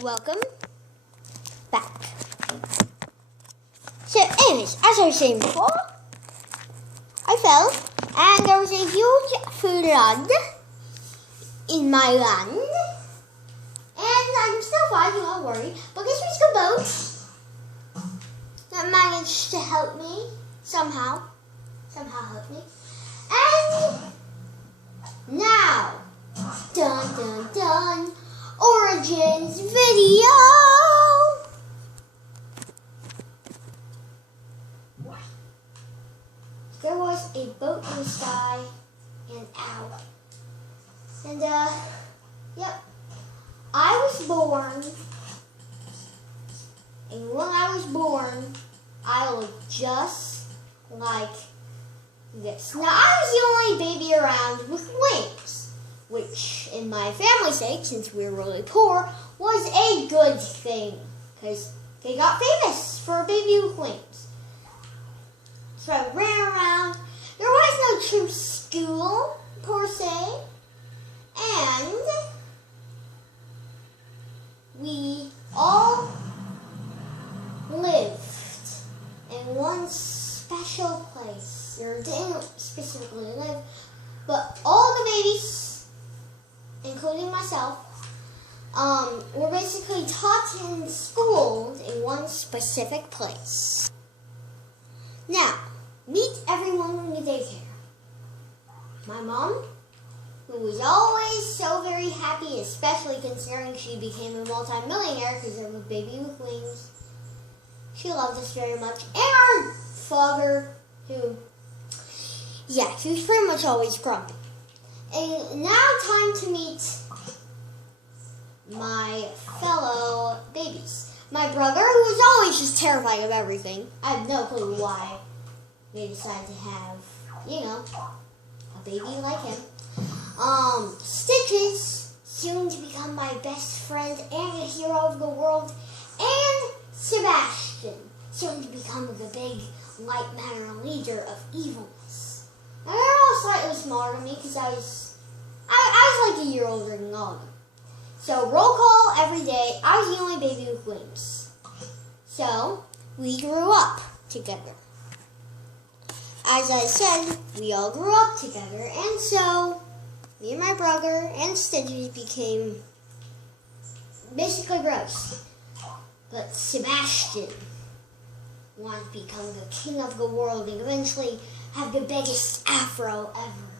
Welcome back. So anyways, as I was saying before, I fell and there was a huge flood in my land. And I'm still fine, don't worry. But this was the boat that managed to help me somehow helped me. And now, dun dun dun, Origins video. There was a boat in the sky and ow. And yep. I was born, and when I was born, I looked just like this. Now, I was the only baby around with wings, which, in my family's sake, since we were really poor, was a good thing, because they got famous for a baby with wings. So I ran around. There was no true school, per se, and we all lived in one special place. Or didn't specifically live, but all the babies, including myself, were basically taught and schooled in one specific place. Now, meet everyone in the daycare. My mom, who was always so very happy, especially considering she became a multi-millionaire because of a baby with wings. She loved us very much. And our father, who, yeah, he was pretty much always grumpy. And now time to meet my fellow babies. My brother, who was always just terrified of everything. I have no clue why they decided to have, a baby like him. Stitches, soon to become my best friend and a hero of the world. And Sebastian, soon to become the big light matter leader of evilness. Now, they're all slightly smaller than me because I was like a year older than all of them. So roll call every day. I was the only baby with wings. So we grew up together. As I said, we all grew up together, and so me and my brother and Stitches became basically bros. But Sebastian wanted to become the king of the world and eventually have the biggest afro ever.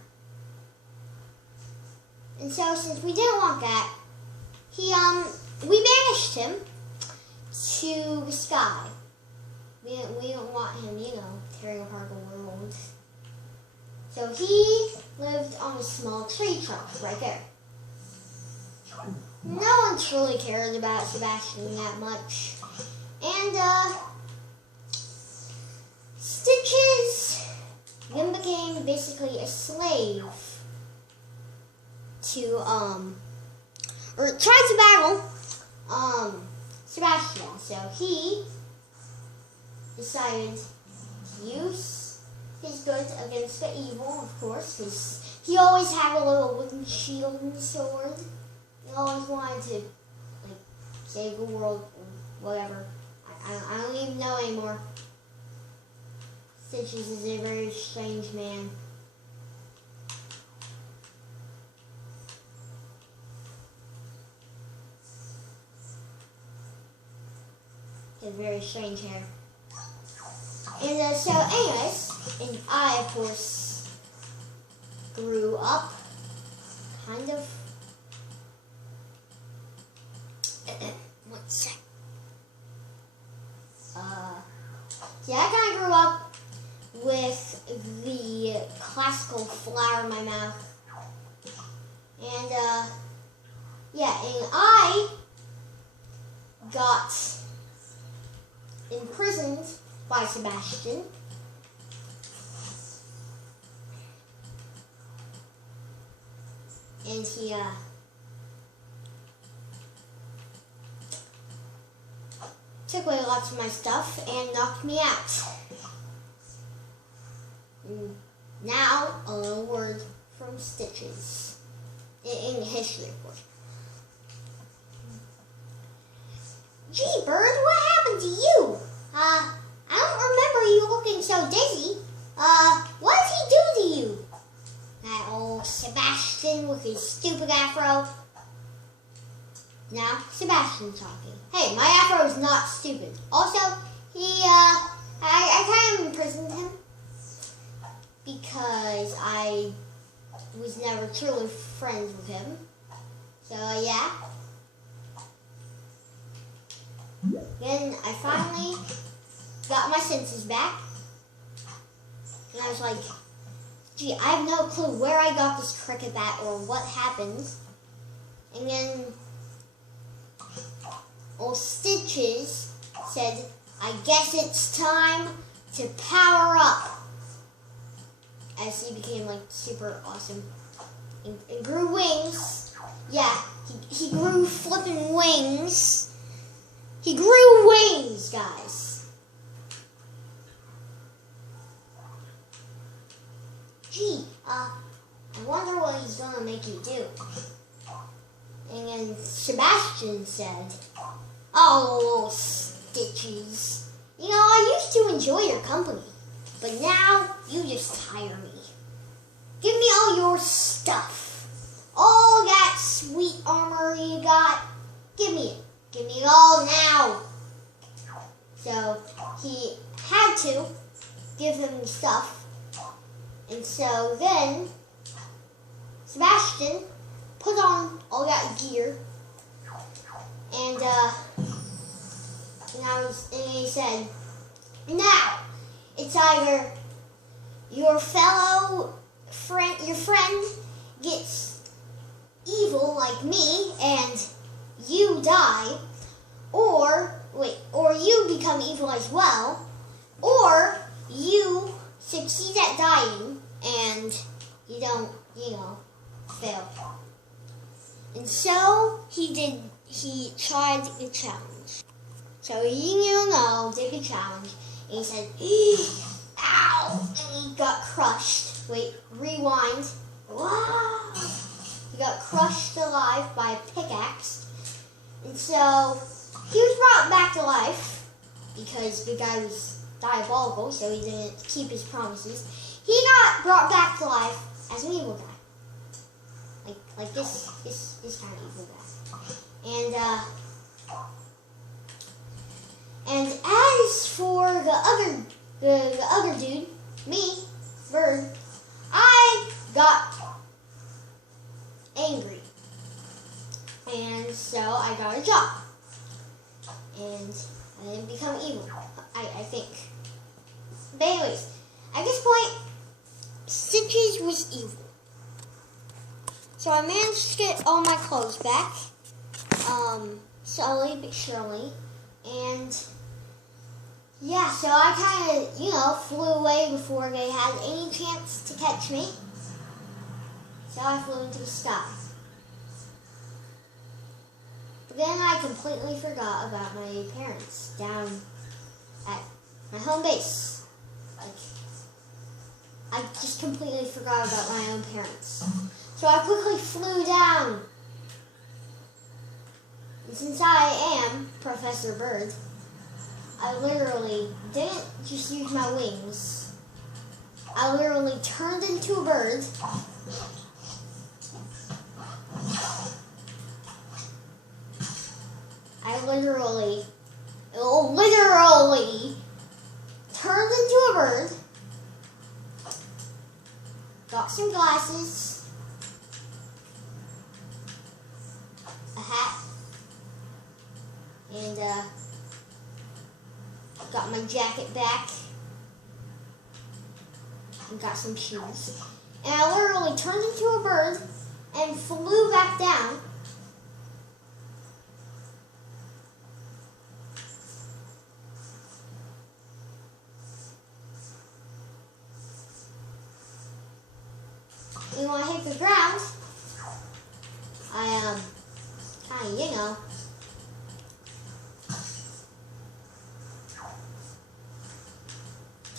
And so, since we didn't want that, we banished him to the sky. We don't want him, tearing apart the world. So he lived on a small tree trunk right there. No one truly cared about Sebastian that much. And, Stitches then became basically a slave to, or tried to battle, Sebastian. So he decided to use his good against the evil, of course, because he always had a little wooden shield and sword. He always wanted to, save the world, or whatever. I don't even know anymore. Stitches is a very strange man. He has very strange hair. And so anyways, and I, of course, grew up kind of. One sec. Yeah, I kind of grew up with the classical flower in my mouth. And, yeah, and I got imprisoned by Sebastian. And he, took away lots of my stuff and knocked me out. Now, a little word from Stitches in the history, of course. Gee, Bird, what happened to you? I don't remember you looking so dizzy. What did he do to you? That old Sebastian with his stupid afro. Now, Sebastian's talking. Hey, my afro is not stupid. Also, I kind of imprisoned him because I was never truly friends with him. So, yeah. Then I finally got my senses back. And I was like, gee, I have no clue where I got this cricket bat or what happened. And then old Stitches said, I guess it's time to power up. As he became like super awesome. And grew wings. Yeah, he grew flipping wings. He grew wings, guys. Gee, I wonder what he's gonna make you do. And then Sebastian said, oh, Stitches. You know, I used to enjoy your company, but now you just tire me. Give me all your stuff. All that sweet armor you got, give me it. Give me it all now. So he had to give him the stuff. And so then Sebastian put on all that gear. And he said, now it's either your friend gets evil like me and you die, or you become evil as well, or you succeed at dying and you don't, fail. And so he tried the challenge. So he did the challenge, and he said, ow, and he got crushed. Wait, rewind. Wow. He got crushed alive by a pickaxe. And so he was brought back to life because the guy was diabolical, so he didn't keep his promises. He got brought back to life as an evil guy. Like this kind of evil guy. And as for the other dude, me, Bird, I got angry. And so I got a job. And I didn't become evil, I think. But anyways, at this point, Stitches was evil. So I managed to get all my clothes back. Slowly but surely. And yeah, so I kind of, flew away before they had any chance to catch me. So I flew into the sky. But then I completely forgot about my parents down at my home base. I just completely forgot about my own parents. So I quickly flew down. And since I am Professor Bird, I literally didn't just use my wings. I literally turned into a bird. I literally turned into a bird. Got some glasses, a hat, and got my jacket back, and got some shoes. And I literally turned into a bird and flew back down. And when I hit the ground, I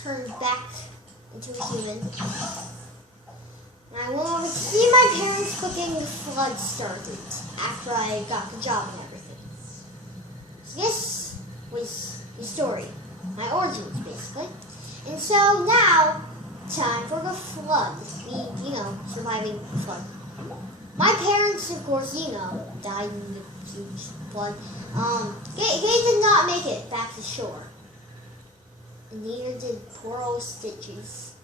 turned back into a human. And I went over to see my parents cooking. The flood started after I got the job and everything. So this story. My origins, basically. And so now, time for the flood. Surviving the flood. My parents, of course, died in the huge flood. They did not make it back to shore. And neither did poor old Stitches.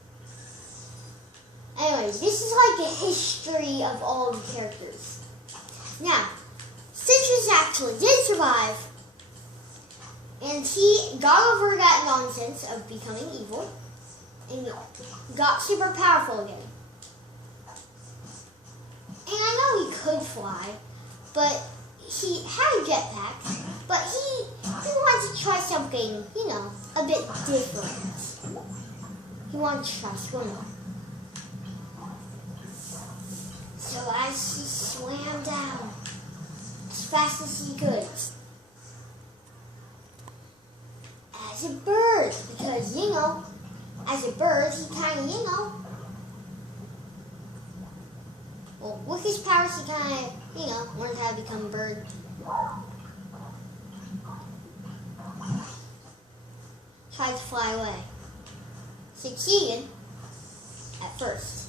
Anyways, this is like a history of all the characters. Now, Stitches actually did survive. And he got over that nonsense of becoming evil. And got super powerful again. And I know he could fly, but he had a jetpack, but he wanted to try something, a bit different. He wanted to try swimming. So as he swam down as fast as he could, as a bird, because, as a bird, he kind of, well, with his powers, he kind of, learned how to become a bird. Tried to fly away. Succeeded at first.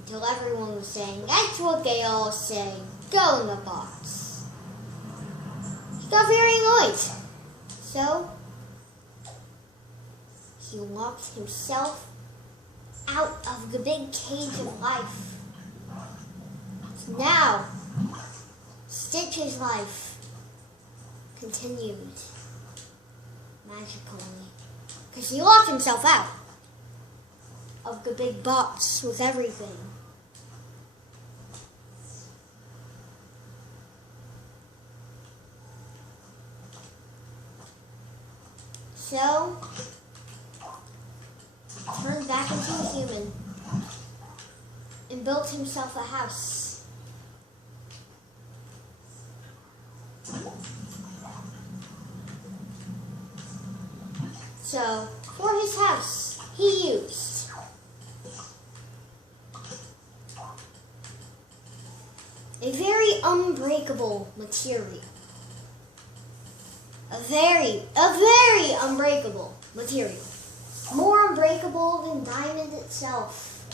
Until everyone was saying, that's what they all say, go in the box. He got very annoyed. So, he locked himself out of the big cage of life. Now, Stitch's life continued magically because he locked himself out of the big box with everything. So, turned back into a human and built himself a house. So, for his house, he used a very unbreakable material. A very unbreakable material. More unbreakable than diamond itself.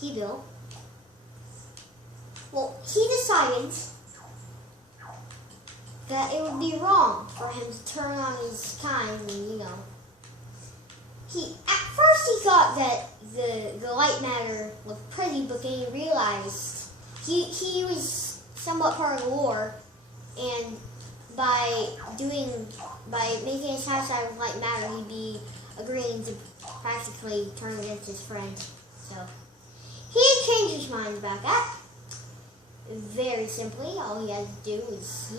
He built. Well, he decided that it would be wrong for him to turn on his kind and, at first he thought that the light matter looked pretty, but then he realized he was somewhat part of the war, and by making his house out of light matter, he'd be agreeing to practically turn against his friend. So he changed his mind about that. Very simply, all he had to do was,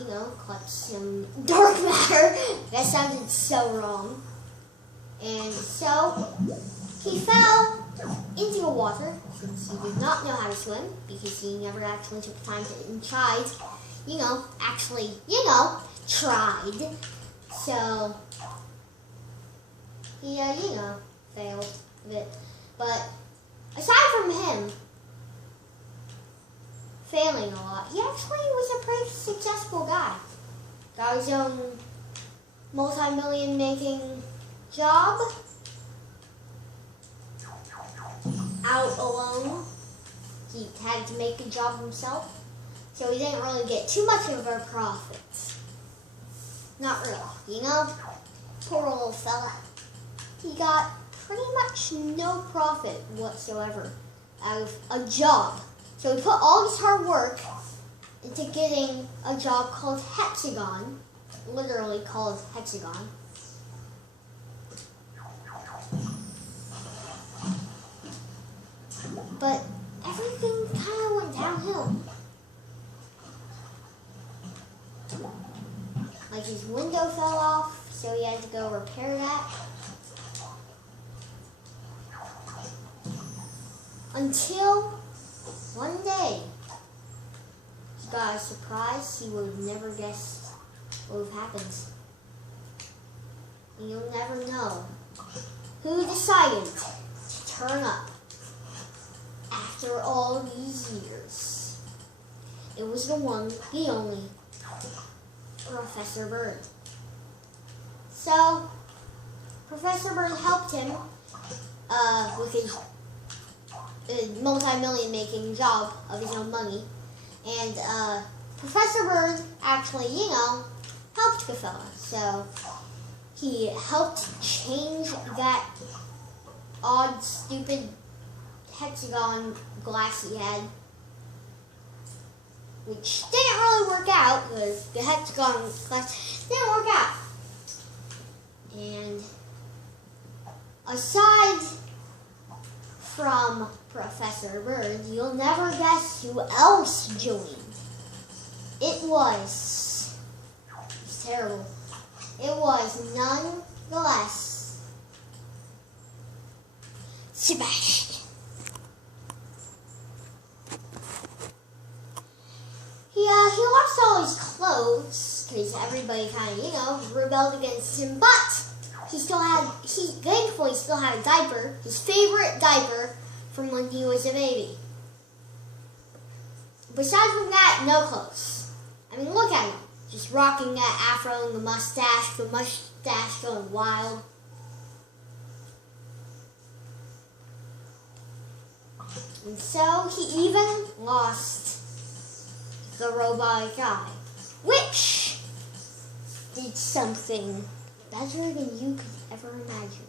collect some dark matter. That sounded so wrong. And so he fell into the water, since he did not know how to swim, because he never actually took time to tried. Tried. So, he, failed a bit. But, aside from him failing a lot, he actually was a pretty successful guy. Got his own multi-million making job. Out alone. He had to make a job himself. So he didn't really get too much of a profit. Not really, Poor little fella. He got pretty much no profit whatsoever out of a job. So he put all his hard work into getting a job called Hexagon, literally called Hexagon. But everything kind of went downhill. Like his window fell off, so he had to go repair that. Until one day, he got a surprise he would have never guessed what would have happened. And you'll never know who decided to turn up after all these years. It was the one, the only, Professor Bird. So, Professor Bird helped him with his multi-million making job of his own money. And Professor Bird actually, helped Capella. So, he helped change that odd, stupid hexagon glass he had, which didn't really work out because the hexagon glass didn't work out. And aside from Professor Bird, you'll never guess who else joined. It was terrible. It was none the less Sebastian. He lost all his clothes because everybody kind of, rebelled against him. But thankfully he still had a diaper, his favorite diaper from when he was a baby. Besides from that, no clothes. I mean, look at him, just rocking that afro and the mustache going wild. And so he even lost the robotic eye, which did something better than you could ever imagine.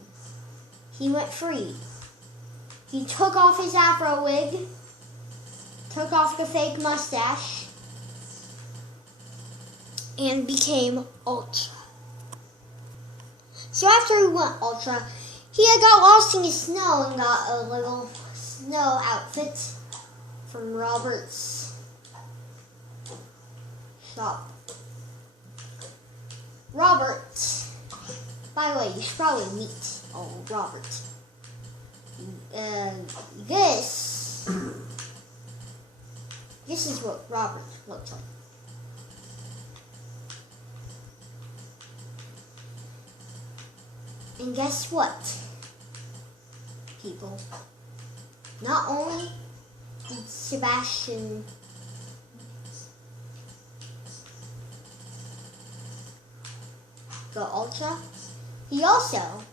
He went free. He took off his afro wig, took off the fake mustache, and became Ultra. So after he went Ultra, he had got lost in the snow and got a little snow outfit from Robert's shop. Robert, by the way, you should probably meet Robert. This is what Robert looks like. And guess what, people? Not only did Sebastian go Ultra, he also,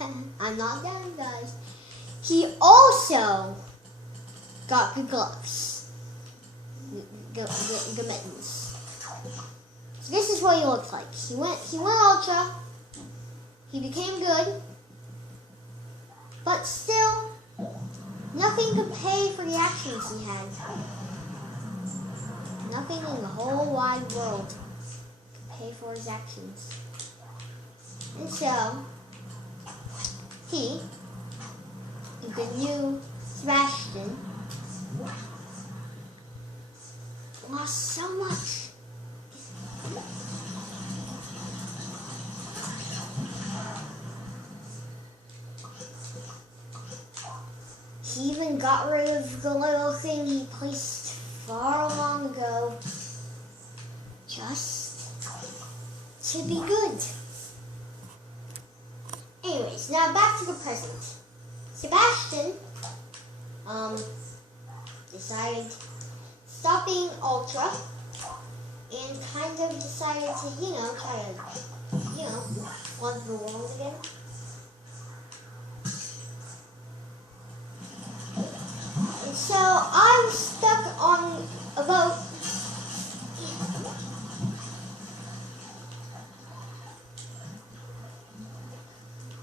I'm not done, guys, he also got good gloves, good mittens. So this is what he looks like. He went Ultra, he became good, but still, nothing could pay for the actions he had. Nothing in the whole wide world could pay for his actions. And so, he, the new Sebastian, lost so much. He even got rid of the little thing he placed far long ago, just to be good. Anyways, now back to the present. Sebastian decided to stop being Ultra and kind of decided to, try to, flood the world again. And so I'm stuck on a boat.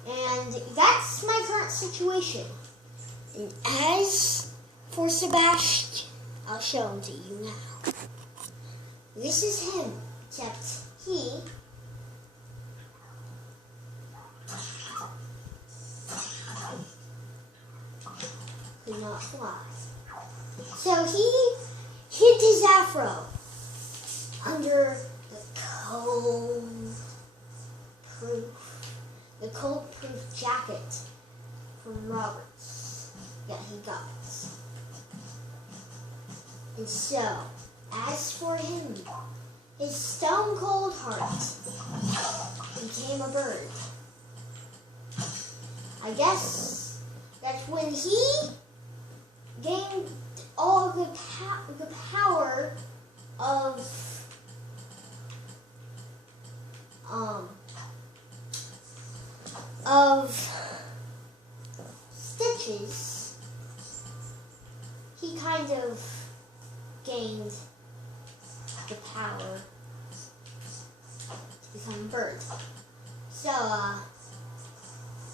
And that's my current situation. And as for Sebastian, I'll show him to you now. This is him, except he could not fly. So he hid his afro under the cold-proof jacket from Roberts that he got. And so, as for him, his stone-cold heart became a bird. I guess that's when he gained all the power of of stitches, he kind of gained the power to become a bird. So,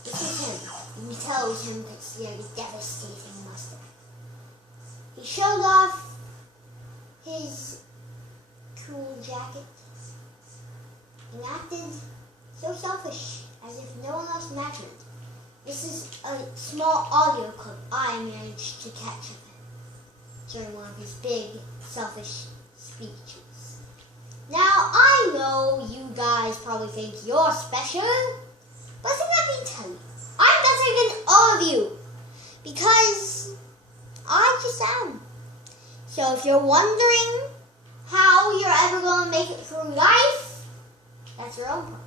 this is him. You can tell it was him because he had a devastating mustache. He showed off his cool jacket and acted so selfish, as if no one else mattered. This is a small audio clip I managed to catch of him during one of his big, selfish speeches. Now, I know you guys probably think you're special, but let me tell you, I'm better than all of you, because I just am. So if you're wondering how you're ever going to make it through life, that's your own problem.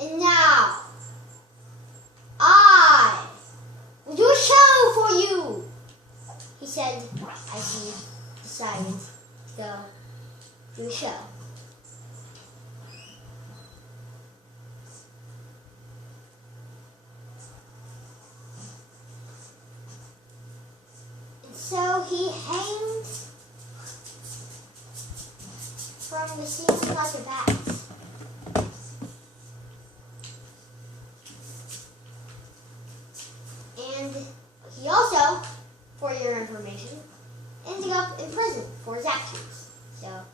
And now, I will do a show for you, he said as he decided to go do a show. And so he hanged from the ceiling like a bat. And he also, for your information, ended up in prison for his actions. So,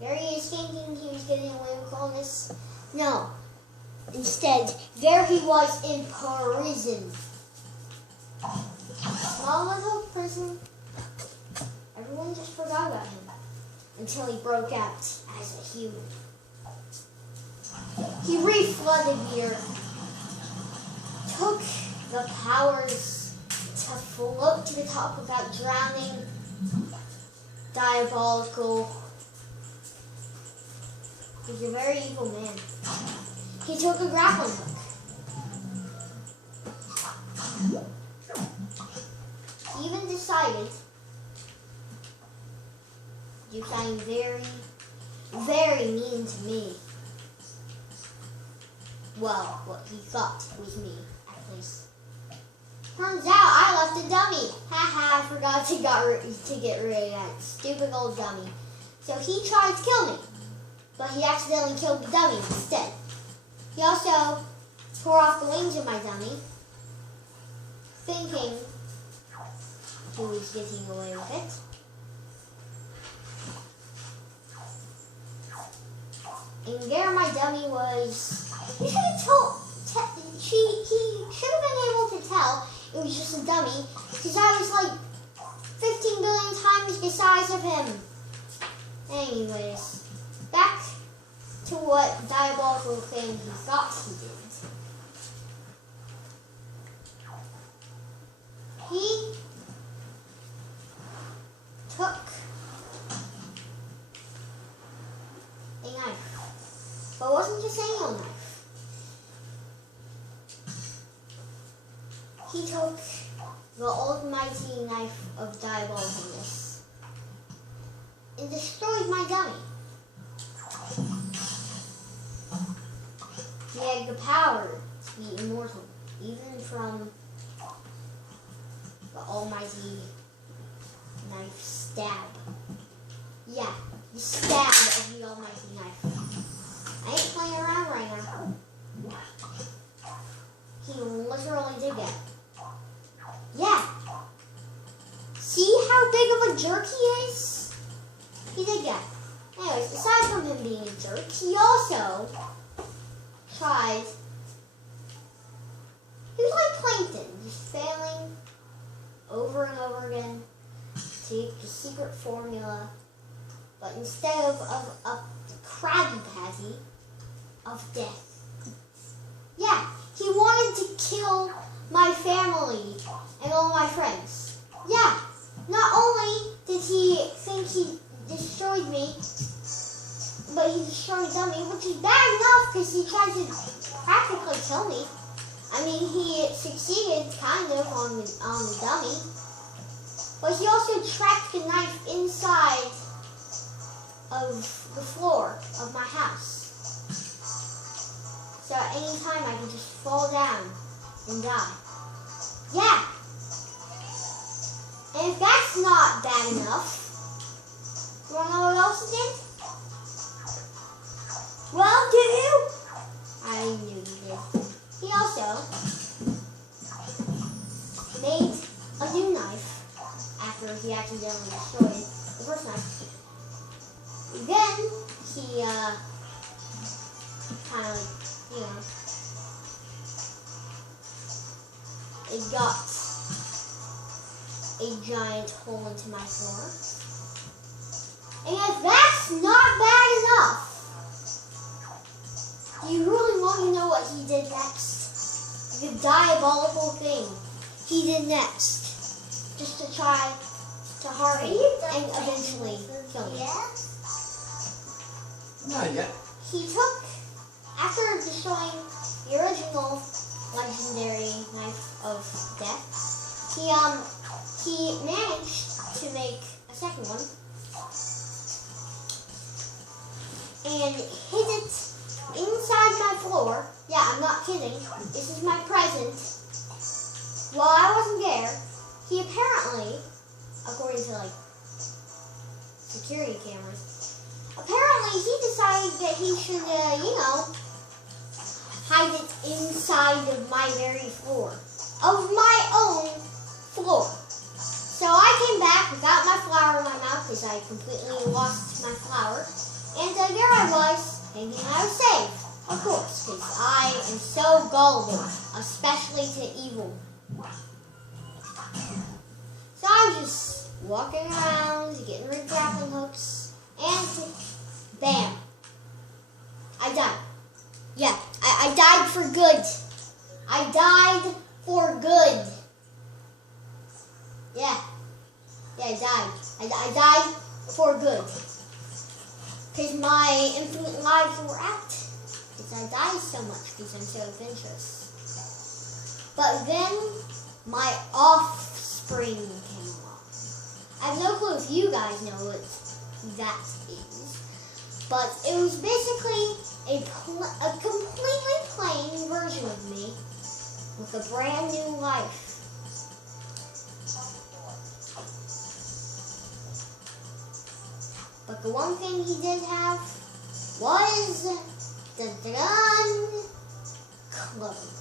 there he is thinking he was getting away with all this. No. Instead, there he was in prison. Small little prison. Everyone just forgot about him until he broke out as a human. He reflooded the earth, took the powers to float to the top without drowning. Diabolical. He's a very evil man. He took a grappling hook. He even decided to do something very, very mean to me. Well, what he thought was me, at least. Turns out I left a dummy. Haha, I forgot to get rid of that stupid old dummy. So he tried to kill me, but he accidentally killed the dummy instead. He also tore off the wings of my dummy, thinking he was getting away with it. And there my dummy was. He should have told. He should have been able to tell it was just a dummy, because I was like 15 billion times the size of him. Anyways, back to what diabolical thing he thought he did. He took a knife, but it wasn't just any old knife. He took the almighty knife of diabolicalness and destroyed my dummy. He had the power to be immortal, even from the almighty knife stab. Yeah, the stab of the almighty knife. I ain't playing around right now. He literally did that. Yeah. See how big of a jerk he is? He did that. Anyways, aside from him being a jerk, he also tried. He was like plankton, just failing over and over again to get the secret formula, but instead of a Krabby Patty of death. Yeah, he wanted to kill my family and all my friends. Yeah, not only did he think he destroyed me, but he destroyed the dummy, which is bad enough because he tried to practically kill me. I mean, he succeeded kind of on the dummy, but he also trapped the knife inside of the floor of my house. So at any time I can just fall down and die. Yeah. And if that's not bad enough, you wanna know what else he did? Well, do you? I knew he did. He also made a new knife after he accidentally destroyed the first knife. Then he kind of, you know, it got a giant hole into my floor. And if that's not bad enough, do you really want to know what he did next? The diabolical thing he did next, just to try to harm me and eventually kill me. Not yet. He took, after destroying the original legendary knife of death, he managed to make a second one and hid it inside my floor. Yeah, I'm not kidding. This is my present. While I wasn't there, he apparently, according to like security cameras, apparently he decided that he should, you know, hide it inside of my very floor. Of my own floor. So I came back without my flower in my mouth because I completely lost my flower. And there I was, thinking I was safe. Of course, because I am so gullible, especially to evil. So I was just walking around, getting rid of grappling hooks, and bam, I died. Yeah, I died for good. I died for good. Yeah, I died. I died for good. Because my infinite lives were out. Because I died so much because I'm so adventurous. But then my offspring came along. I have no clue if you guys know what that is. But it was basically a completely plain version of me with a brand new life. But the one thing he did have was clothes.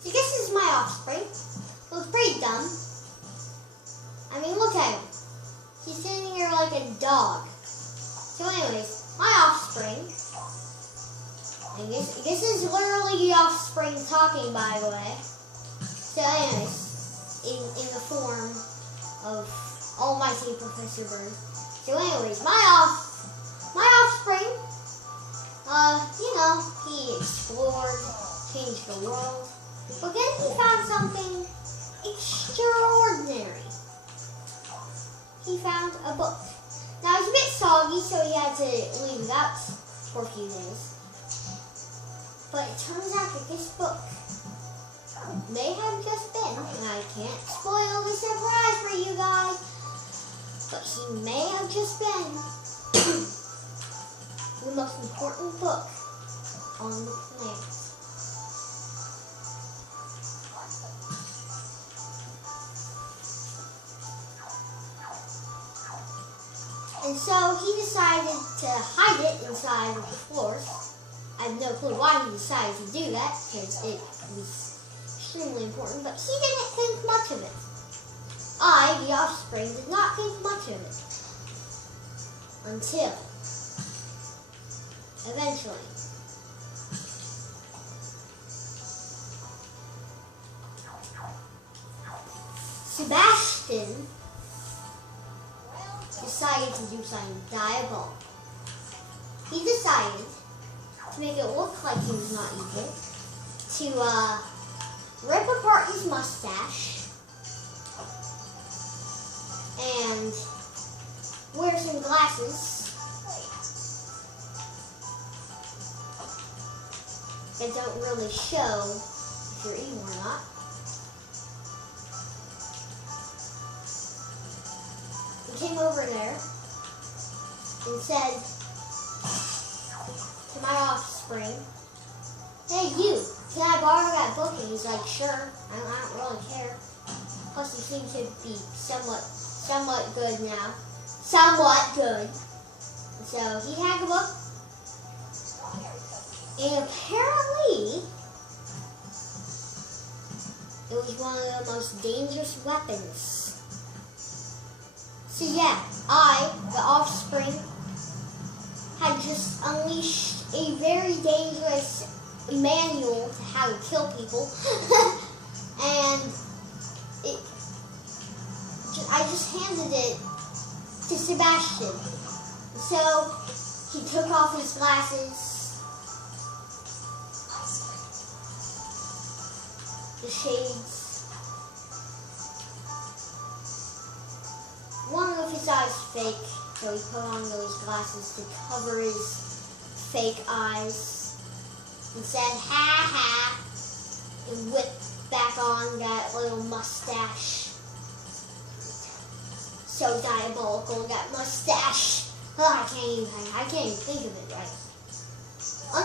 So this is my offspring. Looks pretty dumb. I mean, look at him. He's sitting here like a dog. So anyways, my offspring. And this is literally the offspring talking, by the way. So anyways, in the form of Almighty Professor Bird. So anyways, my offspring, you know, he explored, changed the world, but then he found something extraordinary. He found a book. Now it's a bit soggy, so he had to leave it out for a few days. But it turns out that this book may have just been, and I can't spoil the surprise for you guys, but he may have just been the most important book on the planet. And so he decided to hide it inside of the floors. I have no clue why he decided to do that, because it was extremely important, but he didn't think much of it. I, the offspring, did not think much of it. Until, eventually, Sebastian decided to do something diabolical. He decided to make it look like he was not evil, to rip apart his mustache and wear some glasses that don't really show if you're evil or not. came over there and said to my offspring, "Hey, you, can I borrow that book?" And he's like, "Sure, I don't really care. Plus, you seem to be somewhat good now. Somewhat good." So he had the book, and apparently it was one of the most dangerous weapons. So yeah, I, the offspring, had just unleashed a very dangerous manual to how to kill people. And I just handed it to Sebastian. So he took off his glasses, the shades. One of his eyes fake, so he put on those glasses to cover his fake eyes and said, "Ha ha," and whipped back on that little mustache. So diabolical, that mustache. Oh, I can't even think of it right.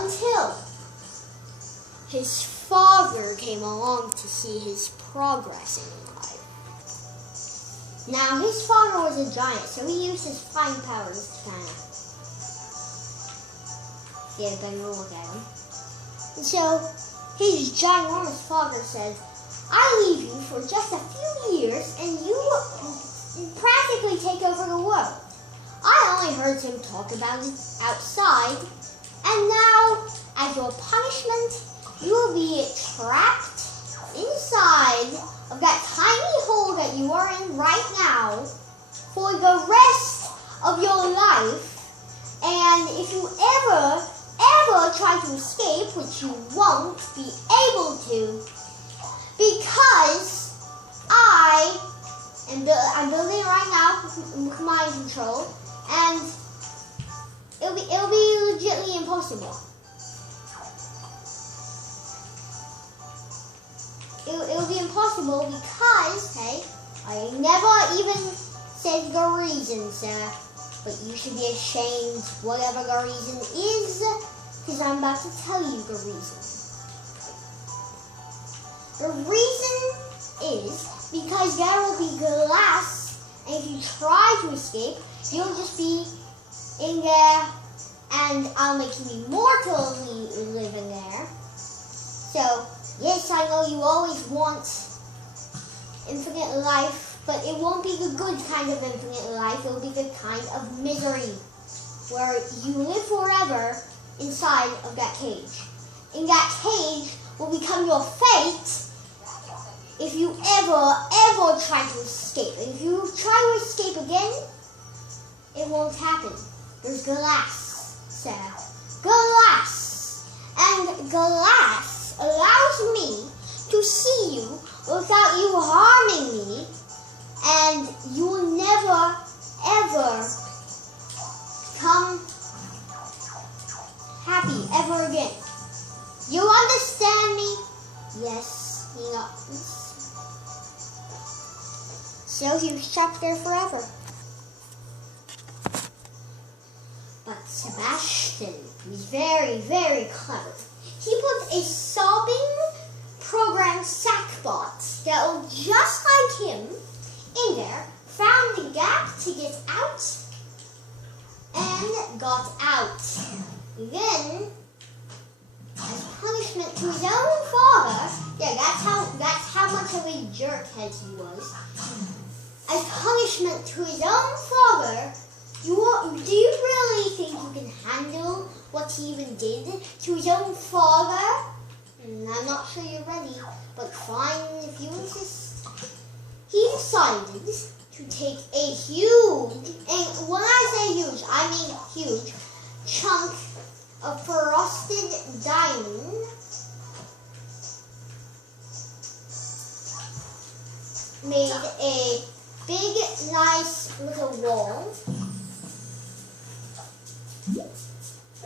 Until his father came along to see his progress in life. Now, his father was a giant, so he used his flying powers to kind of get a better look at him. And so, his ginormous father said, "I leave you for just a few years, and you practically take over the world. I only heard him talk about it outside, and now, as your punishment, you will be trapped inside of that tiny hole that you are in right now for the rest of your life. And if you ever try to escape, which you won't be able to, because I'm building it right now with mind control, and it'll be legitimately impossible. It'll be impossible because, hey, I never even said the reason, sir. But you should be ashamed, whatever the reason is, because I'm about to tell you the reason. The reason is because there will be glass, and if you try to escape, you'll just be in there, and I'll make you immortally live in there. So, yes, I know you always want infinite life, but it won't be the good kind of infinite life. It will be the kind of misery where you live forever inside of that cage. And that cage will become your fate if you ever try to escape. And if you try to escape again, it won't happen. There's glass, Sarah. Glass. And glass allows me to see you without you harming me, and you will never, ever become happy ever again. You understand me? Yes, he does. So he was trapped there forever. But Sebastian was very, very clever. He put a sobbing programmed sackbot that looked just like him in there, found the gap to get out, and got out. Then, as punishment to his own father, yeah, that's how much of a jerkhead he was. As punishment to his own father, do you really think you can handle what he even did to his own father? I'm not sure you're ready, but fine if you insist. He decided to take a huge, and when I say huge, I mean huge, chunk of frosted diamond, made a big, nice little wall,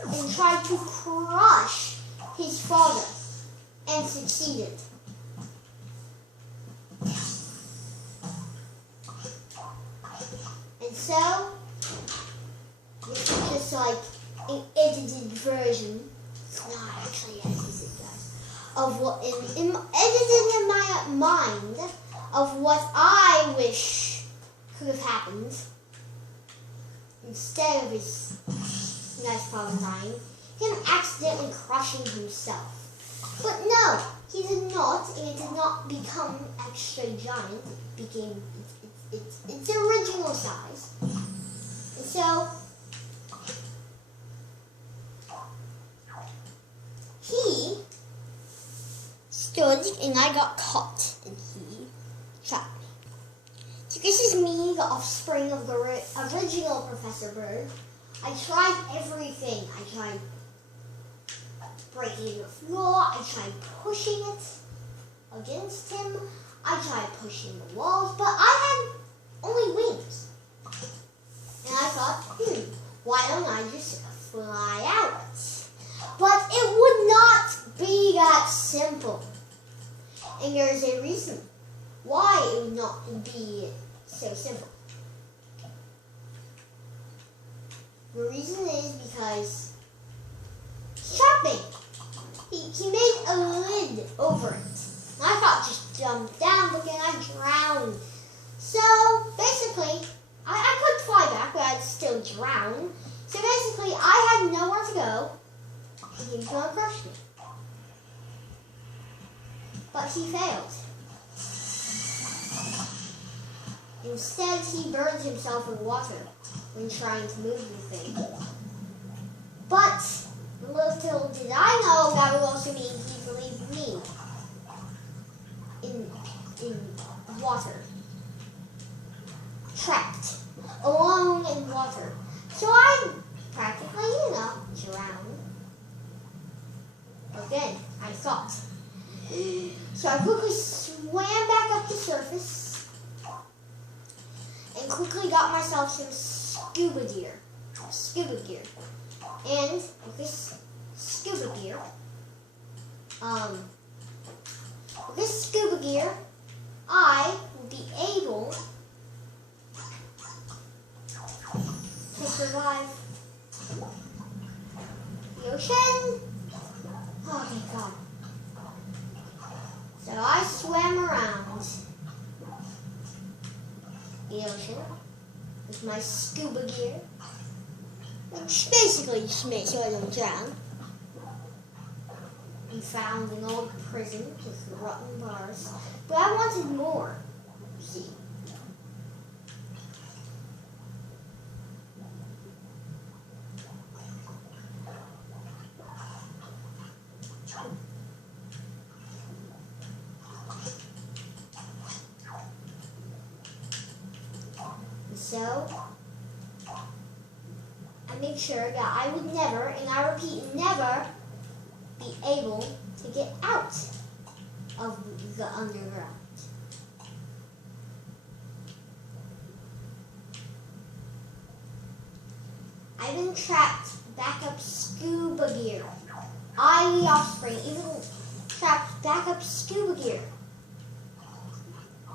and tried to crush his father, and succeeded. And So, this is just like an edited version. It's not actually edited, guys. Of what edited in my mind of what I wish could have happened instead of his nice father dying, him accidentally crushing himself. But no, he did not, and it did not become extra giant. It became its original size. And so he stood, and I got caught, and he trapped me. So this is me, the offspring of the original Professor Bird. I tried everything. I tried breaking the floor. I tried pushing it against him. I tried pushing the walls, but I had only wings. And I thought, why don't I just fly out? But it would not be that simple. And there's a reason why it would not be so simple. The reason is because he's trapping. He made a lid over it. I thought just jump down, but then I drowned. So basically, I could fly back, but I'd still drown. So basically, I had nowhere to go, and he was going to crush me. But he failed. Instead, he burned himself in water when trying to move the thing. But little did I know that would also mean he would leave me in water, trapped, alone in water. So I practically, drowned. Again, I thought. So I quickly swam back up to the surface and quickly got myself some scuba gear. And with this scuba gear, I will be able to survive the ocean. Oh, thank God. So I swam around the ocean with my scuba gear, which basically just makes sure I don't drown. And found an old prison with rotten bars, but I wanted more, you see. So, I made sure that I would never, and I repeat, never be able to get out of the underground. I've been trapped back up scuba gear. I, the Offspring, even trapped back up scuba gear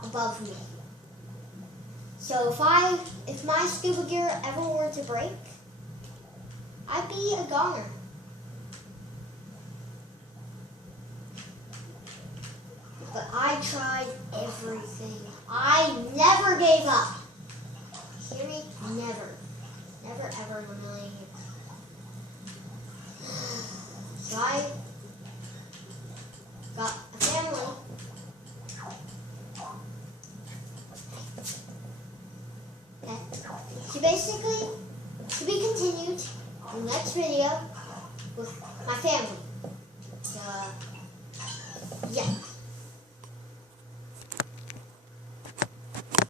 above me. So if my scuba gear ever were to break, I'd be a goner. But I tried everything. I never gave up. Hear me? Never. Never ever in a million years. So I got a family. Okay. So basically, to be continued in the next video with my family. Yeah.